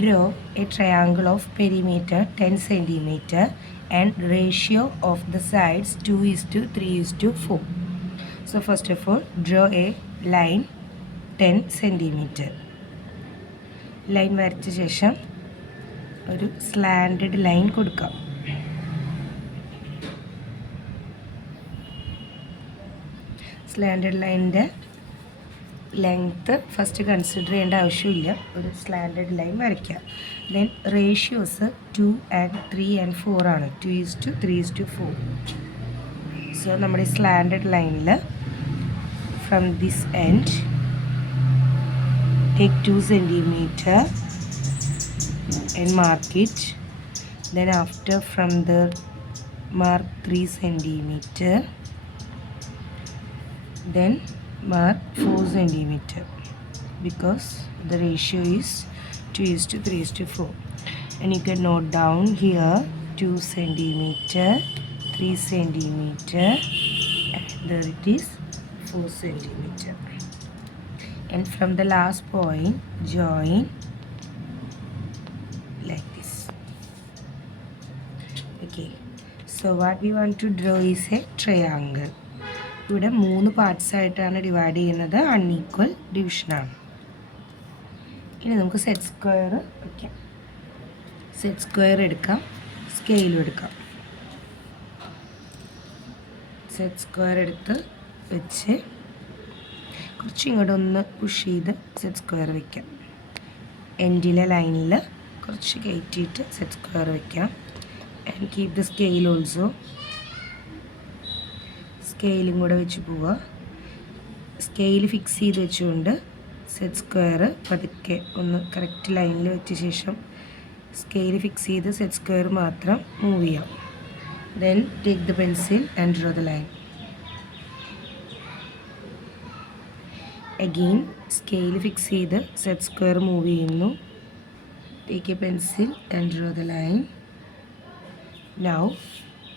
Draw a triangle of perimeter 10 cm and ratio of the sides 2:3:4. So first of all, draw a line 10 cm. Line വരച്ച ശേഷം ഒരു slanted line കൊടുക്കാം. Slanted ലൈനിൻ്റെ length first consider ചെയ്യേണ്ട ആവശ്യമില്ല. ഒരു slanted line വരയ്ക്കുക. Then ratios 2 and 3 and 4 ആണ്. 2:3:4. സോ നമ്മുടെ സ്ലാൻഡഡ് ലൈനിൽ from this end take 2 cm and mark it. Then after from there mark 3 cm. Then mark 4 cm because the ratio is 2:3:4. And you can note down here 2 cm, 3 cm, and there it is 4 cm. And from the last point join like this. Okay, so what we want to draw is a triangle. ഇവിടെ 3 parts ആയിട്ടാണ് divide ചെയ്യുന്നത്. Unequal ഡിവിഷനാണ്. ഇനി നമുക്ക് set square വയ്ക്കാം. Set square എടുക്കാം, സ്കെയിലും എടുക്കാം. Set square എടുത്ത് വെച്ച് കുറച്ച് ഇങ്ങോട്ട് ഒന്ന് പുഷ് ചെയ്ത് സെറ്റ് സ്ക്വയർ വയ്ക്കാം. എൻഡിലെ ലൈനിൽ കുറച്ച് കയറ്റിയിട്ട് സെറ്റ് സ്ക്വയർ വയ്ക്കാം. And keep the scale also. സ്കെയിലും കൂടെ വെച്ച് പോവുക. സ്കെയിൽ ഫിക്സ് ചെയ്ത് വെച്ചുകൊണ്ട് സെറ്റ് സ്ക്വയർ പതുക്കെ ഒന്ന് കറക്റ്റ് ലൈനിൽ വെച്ച ശേഷം സ്കെയിൽ ഫിക്സ് ചെയ്ത് സെറ്റ് സ്ക്വയർ മാത്രം മൂവ് ചെയ്യാം. Then take the pencil and draw the line. Again scale fix ചെയ്ത് സെറ്റ് സ്ക്വയർ മൂവ് ചെയ്യുന്നു. Take a pencil and draw the line. Now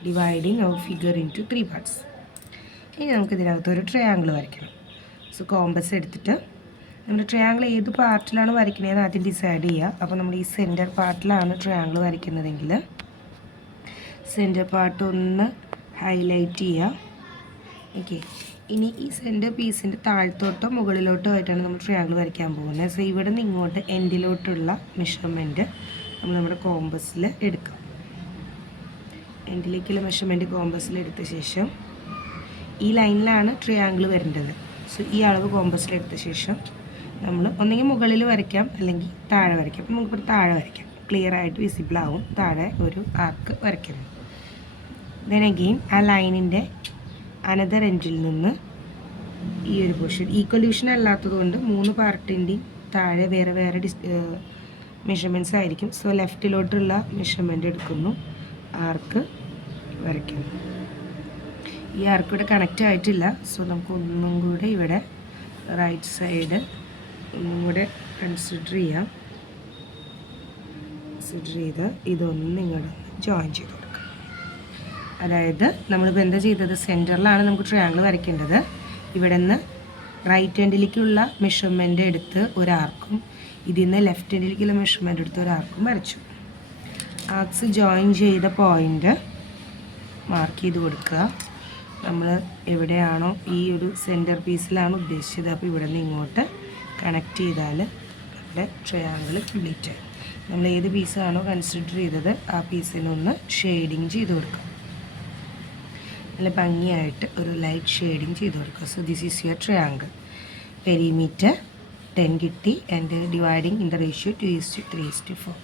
dividing our figure into 3 parts. ഇനി നമുക്ക് ഇതിനകത്ത് ഒരു triangle വരയ്ക്കണം. So compass എടുത്തിട്ട് നമ്മുടെ triangle ഏത് പാർട്ടിലാണ് വരയ്ക്കണതെന്ന് ആദ്യം ഡിസൈഡ് ചെയ്യുക. അപ്പോൾ നമ്മൾ ഈ സെൻറ്റർ പാർട്ടിലാണ് ട്രയാങ്കിൾ വരയ്ക്കുന്നതെങ്കിൽ സെൻറ്റർ പാർട്ട് ഒന്ന് ഹൈലൈറ്റ് ചെയ്യുക. ഓക്കെ, ഇനി ഈ സെൻറ്റർ പീസിൻ്റെ താഴത്തോട്ടോ മുകളിലോട്ടോ ആയിട്ടാണ് നമ്മൾ ട്രയാങ്കിൾ വരയ്ക്കാൻ പോകുന്നത്. സോ ഇവിടെ നിന്ന് ഇങ്ങോട്ട് എൻഡിലോട്ടുള്ള മെഷർമെൻറ്റ് നമ്മൾ നമ്മുടെ കോമ്പസിൽ എടുക്കാം. എൻഡിലേക്കുള്ള മെഷർമെൻറ്റ് കോമ്പസിൽ എടുത്ത ശേഷം ഈ ലൈനിലാണ് ട്രയാങ്കിൾ വരേണ്ടത്. സോ ഈ അളവ് കോമ്പസിൽ എടുത്ത ശേഷം നമ്മൾ ഒന്നെങ്കിൽ മുകളിൽ വരയ്ക്കാം അല്ലെങ്കിൽ താഴെ വരയ്ക്കാം. അപ്പോൾ നമുക്കിപ്പോൾ താഴെ വരയ്ക്കാം. ക്ലിയർ ആയിട്ട് വിസിബിൾ ആവും. താഴെ ഒരു ആർക്ക് വരയ്ക്കണം. ദെൻ അഗെയിൻ ആ ലൈനിൻ്റെ അനദർ എൻഡിൽ നിന്ന് ഈ ഒരു പോർഷൻ ഈക്വൽ ഡിവിഷൻ അല്ലാത്തതുകൊണ്ട് 3 പാർട്ടിൻ്റെയും താഴെ വേറെ വേറെ മെഷർമെൻറ്റ്സ് ആയിരിക്കും. സോ ലെഫ്റ്റിലോട്ടുള്ള മെഷർമെൻറ്റ് എടുക്കുന്നു, ആർക്ക് വരയ്ക്കുന്നു. ഈ ആർക്ക് ഇവിടെ കണക്റ്റ് ആയിട്ടില്ല. സോ നമുക്ക് ഒന്നും കൂടെ ഇവിടെ റൈറ്റ് സൈഡ് ഒന്നും കൂടെ കൺസിഡർ ചെയ്യാം. കൺസിഡർ ചെയ്ത് ഇതൊന്നും ഇങ്ങോട്ട് ജോയിൻ ചെയ്ത് കൊടുക്കാം. അതായത് നമ്മളിപ്പോൾ എന്താ ചെയ്തത്, സെൻറ്ററിലാണ് നമുക്ക് ട്രയാങ്കിൾ വരയ്ക്കേണ്ടത്. ഇവിടെ നിന്ന് റൈറ്റ് ഹാൻഡിലേക്കുള്ള മെഷർമെൻ്റ് എടുത്ത് ഒരാർക്കും ഇതിൽ നിന്ന് ലെഫ്റ്റ് ഹാൻഡിലേക്കുള്ള മെഷർമെൻ്റ് എടുത്ത് ഒരാർക്കും വരച്ചു. ആർക്സ് ജോയിൻ ചെയ്ത പോയിൻ്റ് മാർക്ക് ചെയ്ത് കൊടുക്കുക. നമ്മൾ എവിടെയാണോ ഈ ഒരു സെൻറ്റർ പീസിലാണ് ഉദ്ദേശിച്ചത്, അപ്പോൾ ഇവിടെ നിന്ന് ഇങ്ങോട്ട് കണക്ട് ചെയ്താൽ നമ്മുടെ ട്രയാങ്കിൾ കംപ്ലീറ്റ് ആയി. നമ്മൾ ഏത് പീസാണോ കൺസിഡർ ചെയ്തത് ആ പീസിനൊന്ന് ഷെയ്ഡിങ് ചെയ്ത് കൊടുക്കുക. നല്ല ഭംഗിയായിട്ട് ഒരു ലൈറ്റ് ഷെയ്ഡിങ് ചെയ്ത് കൊടുക്കുക. So this is your triangle. Perimeter 10 കിട്ടി. And dividing in the ratio 2:3:4.